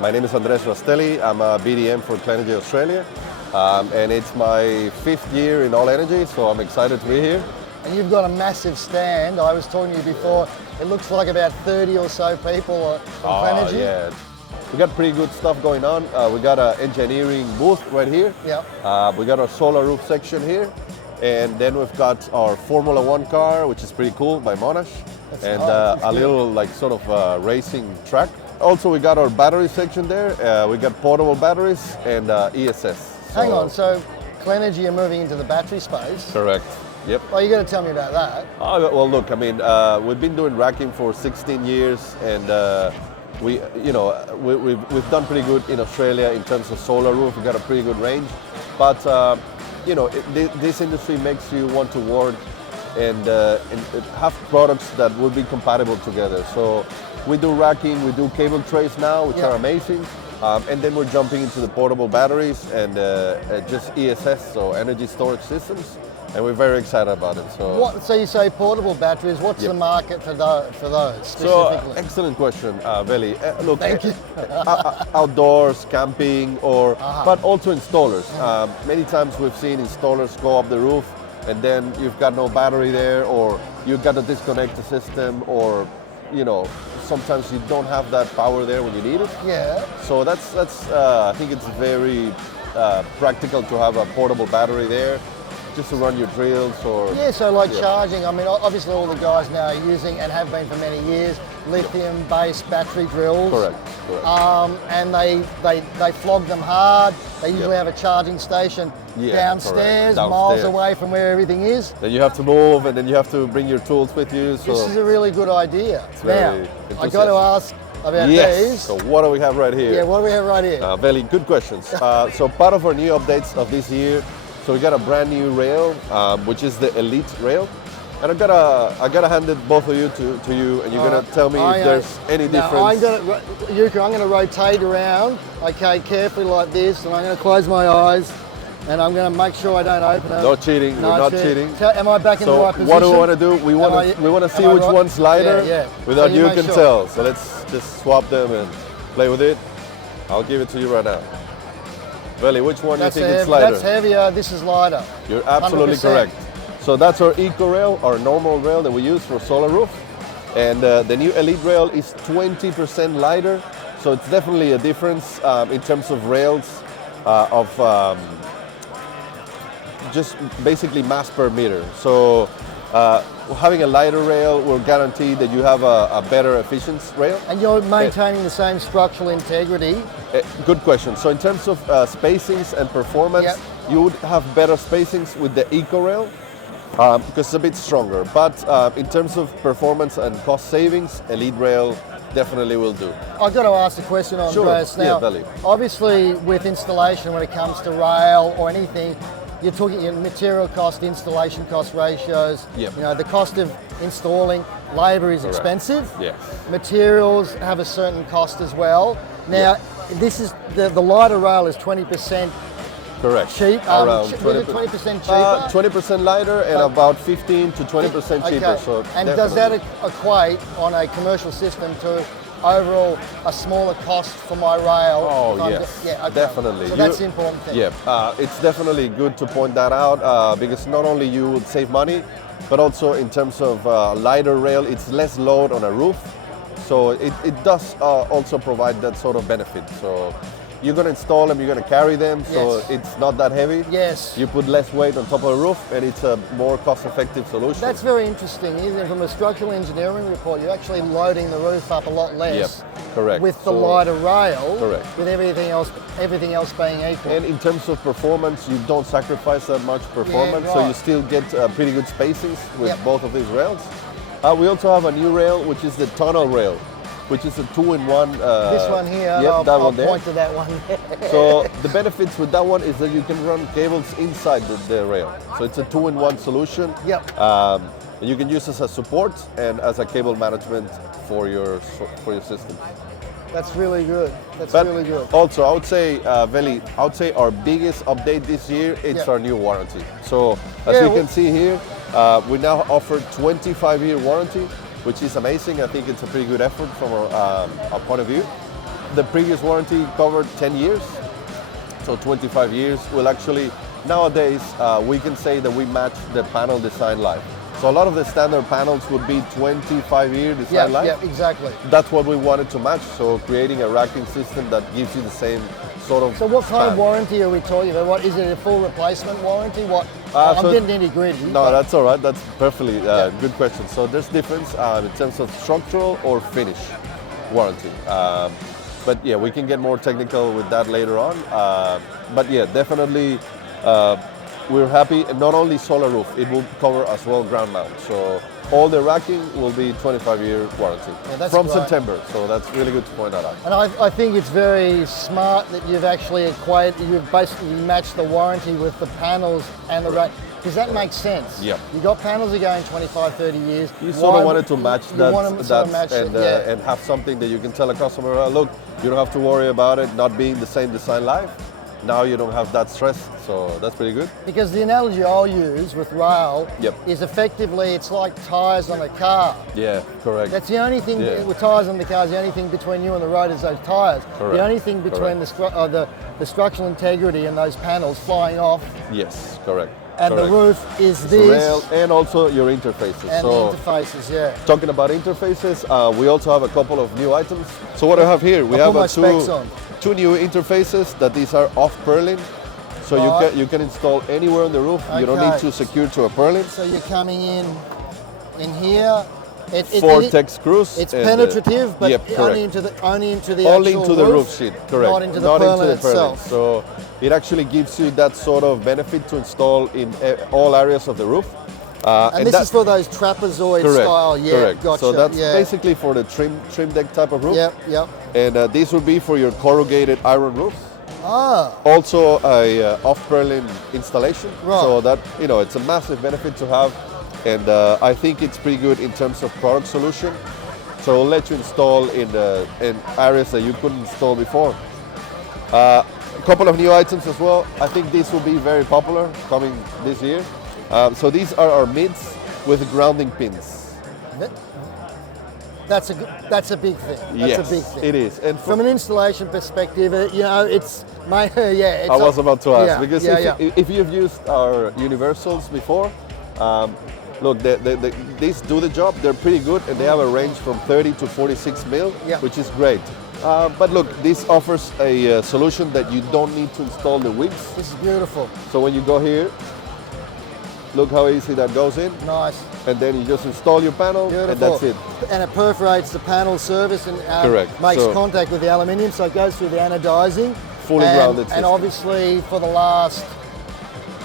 My name is Andres Rastelli. I'm a BDM for Clenergy Australia, and it's my 5th year in All Energy, so I'm excited to be here. And you've got a massive stand. I was talking to you before. It looks like about 30 or so people from Clenergy. Yeah. We got pretty good stuff going on. We got an engineering booth right here. Yeah. We got our solar roof section here. And then we've got our Formula One car, which is pretty cool, by Monash. That's and nice. a little racing track. Also, we got our battery section there. We got portable batteries and ESS. Hang on, so Clenergy are moving into the battery space. Correct. Yep. Well, you got to tell me about that. Well, look, I mean, we've been doing racking for 16 years, and we've done pretty good in Australia in terms of solar roof. We got a pretty good range, but this industry makes you want to work and have products that will be compatible together. So we do racking, we do cable trays now, which are amazing. And then we're jumping into the portable batteries and just ESS, so energy storage systems. And we're very excited about it. So you say portable batteries. What's the market for those specifically? So excellent question, Veli. Look, Thank you. Outdoors, camping, but also installers. Many times we've seen installers go up the roof, and then you've got no battery there, or you've got to disconnect the system, or sometimes you don't have that power there when you need it. Yeah. So that's I think it's very practical to have a portable battery there, just to run your drills or... Yeah, so charging, I mean, obviously all the guys now are using, and have been for many years, lithium-based battery drills. Correct. And they flog them hard. They usually have a charging station downstairs, miles away from where everything is. Then you have to move, and then you have to bring your tools with you. So this is a really good idea. Now, I got to ask about these. So what do we have right here? Yeah, what do we have right here? Very good questions. So part of our new updates of this year, so we got a brand new rail, which is the Elite rail. And I gotta hand it both of you to you, and you're gonna tell me if there's any difference. I'm gonna rotate around, okay, carefully like this, and I'm gonna close my eyes, and I'm gonna make sure I don't open it. No cheating. We're not cheating. Am I back in the right position? So what do we want to do? We want to see which one's lighter without you can tell. So let's just swap them and play with it. I'll give it to you right now. Veli, which one do you think is lighter? That's heavier, this is lighter. You're absolutely 100%. correct. So that's our Eco Rail, our normal rail that we use for solar roof. And the new Elite rail is 20% lighter. So it's definitely a difference in terms of rails just basically mass per meter. So having a lighter rail will guarantee that you have a better efficient rail. And you're maintaining the same structural integrity. Good question. So in terms of spacings and performance, you would have better spacings with the Eco Rail because it's a bit stronger. But in terms of performance and cost savings, Elite Rail definitely will do. I've got to ask a question, Andres. Sure. Now, Veli. obviously with installation, when it comes to rail or anything, you're talking material cost, installation cost ratios. Yep. The cost of installing labour is expensive. Yes. Materials have a certain cost as well. Now, this is the lighter rail is 20% correct. cheap. Around 20% cheaper. 20% lighter and about 15 to 20% cheaper. So and does that equate on a commercial system to overall a smaller cost for my rail? Oh yes, definitely. So that's the important thing. Yeah, it's definitely good to point that out because not only you would save money, but also in terms of lighter rail, it's less load on a roof. So it does also provide that sort of benefit. So you're going to install them, you're going to carry them, so it's not that heavy. Yes. You put less weight on top of the roof, and it's a more cost-effective solution. That's very interesting, isn't it? From a structural engineering report, you're actually loading the roof up a lot less. Correct. With the lighter rail. Correct. With everything else being equal. And in terms of performance, you don't sacrifice that much performance, so you still get pretty good spacings with both of these rails. We also have a new rail, which is the tunnel rail, which is a 2-in-1. This one here, I'll point to that one. So the benefits with that one is that you can run cables inside the rail. So it's a 2-in-1 solution. You can use this as support and as a cable management for your system. That's really good. Really good. Also, I would say, Veli, our biggest update this year is our new warranty. So as you can see here, we now offer 25-year warranty, which is amazing. I think it's a pretty good effort from our point of view. the previous warranty covered 10 years, so 25 years. Will actually, nowadays, we can say that we match the panel design life. So a lot of the standard panels would be 25-year design life. Yeah, exactly. That's what we wanted to match, so creating a racking system that gives you the same sort of So what kind span. of warranty are we talking about? What, is it a full replacement warranty? What? I'm so getting nitty-gritty. No, that's all right. That's perfectly good question. So there's difference in terms of structural or finish warranty. But yeah, we can get more technical with that later on. But yeah, definitely we're happy. And not only solar roof, it will cover as well ground mount. So all the racking will be 25-year warranty from great. September. So that's really good to point that out. And I think it's very smart that you've actually you've basically matched the warranty with the panels and the rack. Because that makes sense. Yeah. You got panels that are going 25, 30 years. You sort of wanted to match that, and and have something that you can tell a customer, look, you don't have to worry about it not being the same design life. Now you don't have that stress, so that's pretty good. Because the analogy I'll use with rail Yep. is effectively it's like tyres on a car. Yeah, correct. That's the only thing with tyres on the car. The only thing between you and the road is those tyres. Correct. The only thing between the structural integrity and those panels flying off. Yes, correct. And correct. the roof is It's this. rail and also your interfaces. And so the interfaces, yeah. talking about interfaces, we also have a couple of new items. So what I have here, we have two new interfaces that these are off purlin. So you can install anywhere on the roof. Okay. You don't need to secure to a purlin. So you're coming in here. Vortex screws. It's penetrative, but only into the roof sheet. Correct. Not into the purlin itself. So it actually gives you that sort of benefit to install in all areas of the roof. And this is for those trapezoid style. Yeah, correct. Gotcha. So that's basically for the trim deck type of roof. Yep. And these would be for your corrugated iron roofs. Ah. Also a off purlin installation. Right. So that it's a massive benefit to have, and I think it's pretty good in terms of product solution. So it'll let you install in areas that you couldn't install before. A couple of new items as well. I think these will be very popular coming this year. So these are our mids with grounding pins. That's a big thing. That's a big thing. It is. And from an installation perspective, it's I was about to ask because if you've used our universals before, look, these do the job. They're pretty good, and they have a range from 30 to 46 mil, which is great. But look, this offers a solution that you don't need to install the wigs. This is beautiful. So when you go here, look how easy that goes in. Nice. And then you just install your panel, and that's it. And it perforates the panel surface and makes contact with the aluminium, so it goes through the anodizing. Fully grounded system. And obviously for the last,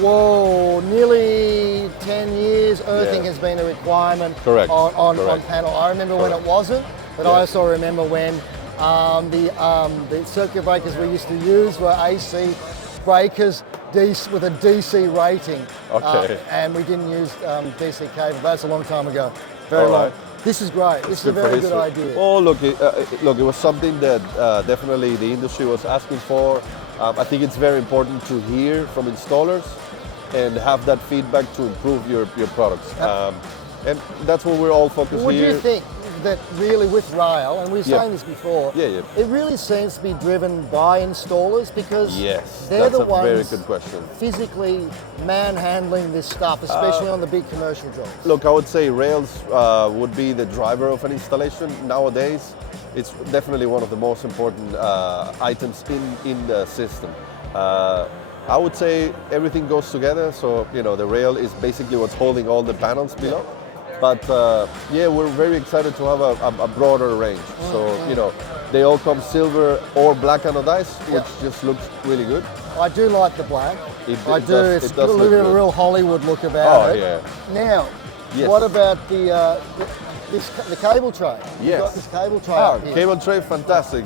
nearly 10 years, earthing has been a requirement on panel. I remember when it wasn't, but I also remember when the circuit breakers we used to use were AC breakers with a DC rating. Okay. And we didn't use DC cable. That's a long time ago. Very long. This is great. This is a very good idea. Oh, look, it was something that definitely the industry was asking for. I think it's very important to hear from installers and have that feedback to improve your products. And that's what we're all focused here. What do you think that really with rail, and we were saying this before, it really seems to be driven by installers because they're the ones very good question. Physically manhandling this stuff, especially on the big commercial jobs? Look, I would say rails would be the driver of an installation. Nowadays, it's definitely one of the most important items in the system. I would say everything goes together, so the rail is basically what's holding all the panels below. But we're very excited to have a broader range. So they all come silver or black anodized, which just looks really good. I do like the black. It's got a real Hollywood look about it. Yeah. Now, what about the cable tray? Yes. You've got this cable tray up here. Cable tray, fantastic.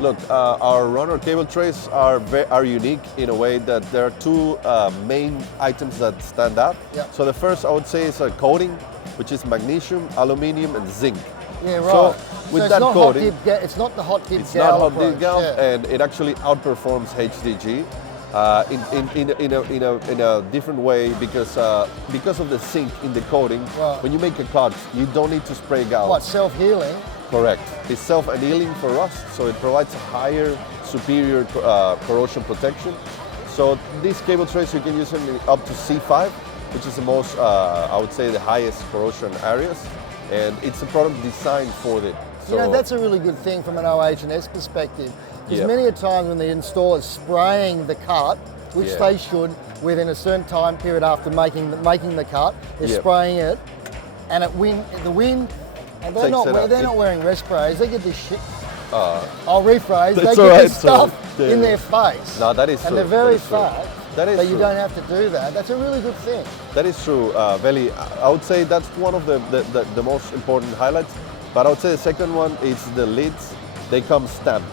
Look, our runner cable trays are unique in a way that there are two main items that stand out. So the first, I would say, is a coating, which is magnesium, aluminium, and zinc. Yeah, right. So with that coating, it's not the hot dip it's gal not hot dip gal, and it actually outperforms HDG in a different way because of the zinc in the coating. When you make a cut, you don't need to spray gal. What, self-healing? Correct. It's self-annealing for rust, so it provides a higher, superior corrosion protection. So these cable trays, you can use them up to C5, which is the most, I would say, the highest corrosion areas. And it's a product designed for it. So, you know, that's a really good thing from an OH&S perspective. Because many a times when the installer is spraying the cut, which they should within a certain time period after making the cut, they're spraying it, and the wind, and they're not wearing respirators. They get this shit. I'll rephrase. They get this stuff in their face. No, that is true. And they're very fat. That is but you don't have to do that. That's a really good thing. That is true, Veli. I would say that's one of the most important highlights. But I would say the second one is the lids. They come stamped.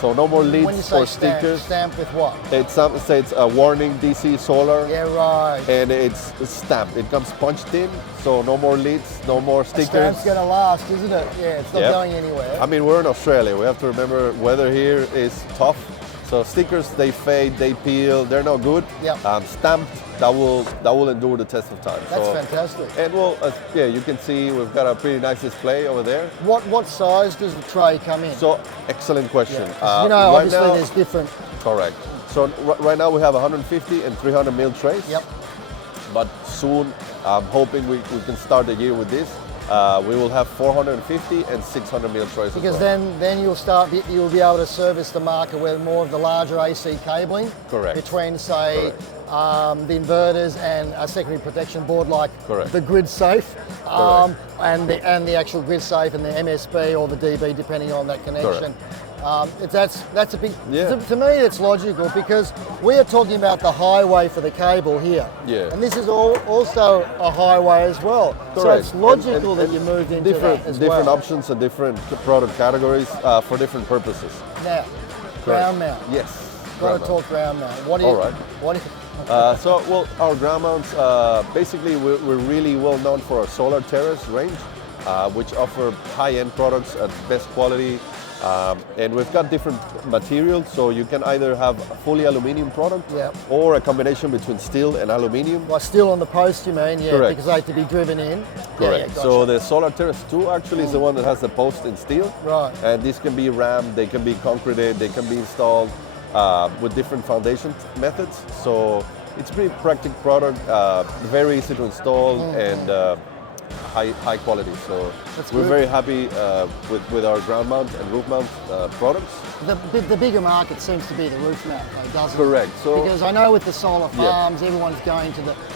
So no more lids when you say or stickers. Stamped with what? It's a warning DC solar. Yeah, right. And it's stamped. It comes punched in, so no more lids, no more stickers. The stamp's going to last, isn't it? Yeah, it's not going anywhere. I mean, we're in Australia. We have to remember weather here is tough. So stickers, they fade, they peel, they're no good. Yep. Stamped, that will endure the test of time. That's fantastic. And well, yeah, you can see we've got a pretty nice display over there. What size does the tray come in? So, excellent question. You know, obviously there's different. Correct. So right now we have 150 and 300 mil trays. Yep. But soon, I'm hoping we can start the year with this. We will have 450 and 600 mil trays. Because then you'll be able to service the market with more of the larger AC cabling. Correct. Between say the inverters and a secondary protection board like the grid safe, and the actual grid safe and the MSB or the DB depending on that connection. That's a big. To me, it's logical because we are talking about the highway for the cable here, and this is also a highway as well. Correct. So it's logical that you moved into different options and different product categories for different purposes. Now, ground mount. Yes. Got to talk ground mount. What do you? So our ground mounts, basically we're really well known for our solar terrace range, which offer high-end products at best quality. And we've got different materials, so you can either have a fully aluminium product or a combination between steel and aluminium. Well, steel on the post, you mean? Yeah, correct. Because they have to be driven in. Correct. Gotcha. So the Solar Terrace 2 actually is the one that has the post in steel. Right. And these can be rammed, they can be concreted, they can be installed with different foundation methods. So it's a pretty practical product, very easy to install and high quality. So we're very happy with our ground mount and roof mount products. The bigger market seems to be the roof mount though, doesn't it? Correct. So because I know with the solar farms, everyone's going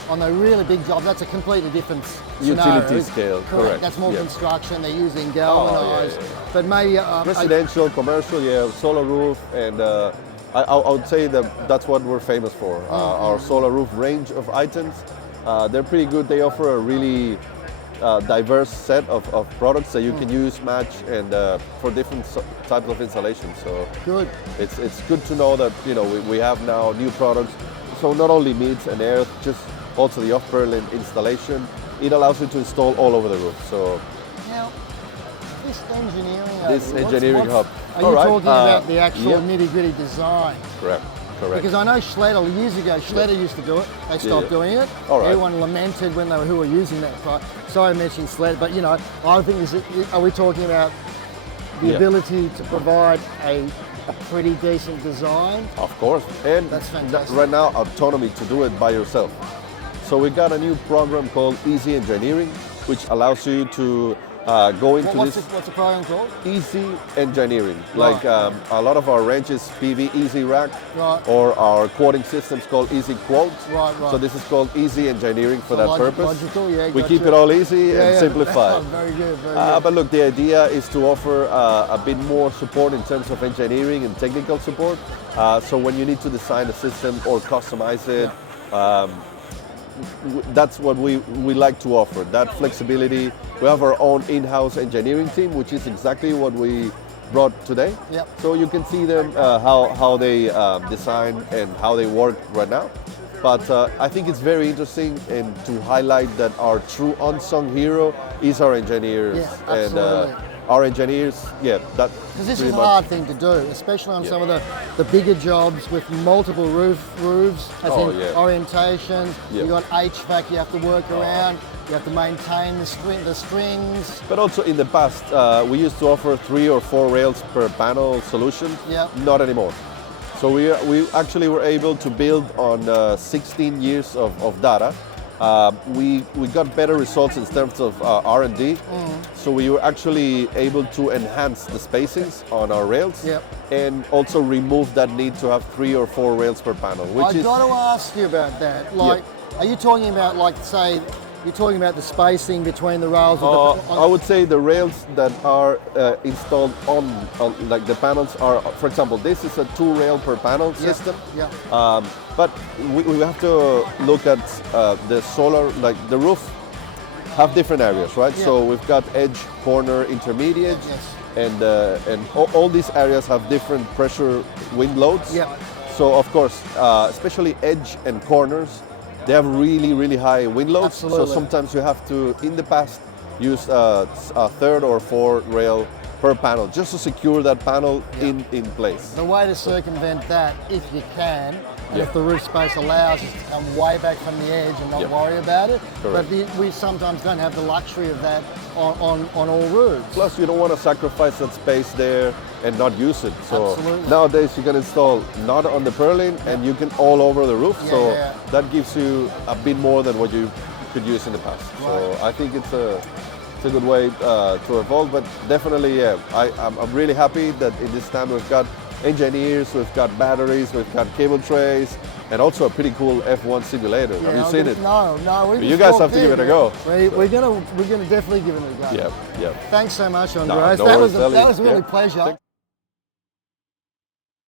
on the really big jobs. That's a completely different utility scale. Correct. That's more construction. They're using galvanized, but maybe residential, commercial, solar roof, and I would say that's what we're famous for. Our solar roof range of items, they're pretty good. They offer a really diverse set of products that you can use, match, and for different types of installation. So good. It's good to know that we have now new products. So not only meets and air, just also the off-Berlin installation. It allows you to install all over the roof. So now this engineering hub. Are you talking about the actual nitty-gritty design? Correct. Because I know Schletter, years ago, Schletter used to do it. They stopped doing it. Everyone lamented when who were using that product. Sorry I mentioned Schletter, but I think are we talking about the ability to provide a pretty decent design? Of course. And that's fantastic. Right now, autonomy to do it by yourself. So we got a new program called Easy Engineering, which allows you to go into what's the program called? Easy Engineering. Like a lot of our ranges, PV Easy Rack, or our quoting systems called Easy Quote. Right. So this is called Easy Engineering for that purpose. Logical, we keep it all easy and simplified. Very good, very good. But look, the idea is to offer a bit more support in terms of engineering and technical support. So when you need to design a system or customize it, that's what we like to offer, that flexibility. We have our own in-house engineering team, which is exactly what we brought today. So you can see them, how they design and how they work right now. But I think it's very interesting and to highlight that our true unsung hero is our engineers. And our engineers, that. Because this is a hard thing to do, especially on some of the bigger jobs with multiple roofs, as in orientations. You've got HVAC you have to work around. You have to maintain the strings. But also in the past, we used to offer 3 or 4 rails per panel solution. Not anymore. So we actually were able to build on 16 years of data. We got better results in terms of R&D. So we were actually able to enhance the spacings on our rails and also remove that need to have 3 or 4 rails per panel. I've got to ask you about that. Like, are you talking about, like, say, you're talking about the spacing between the rails? I would say the rails that are installed on like the panels are, for example, this is a 2 rail per panel system. But we have to look at the solar, like the roof have different areas, right? So we've got edge, corner, intermediate, and all these areas have different pressure wind loads. So of course, especially edge and corners, they have really, really high wind loads. So sometimes you have to, in the past, use a 3rd or 4th rail per panel just to secure that panel in place. The way to circumvent that, if you can, and if the roof space allows, is to come way back from the edge and not worry about it. But we sometimes don't have the luxury of that on all roofs. Plus, you don't want to sacrifice that space there and not use it. So nowadays you can install not on the purlin and you can all over the roof. So that gives you a bit more than what you could use in the past. So I think it's a good way to evolve. But definitely, I'm really happy that in this time we've got engineers, we've got batteries, we've got cable trays, and also a pretty cool F1 simulator. Have you seen it? No. You guys have to give it a go. We're gonna definitely give it a go. Yeah. Thanks so much, Andres. That was really a pleasure.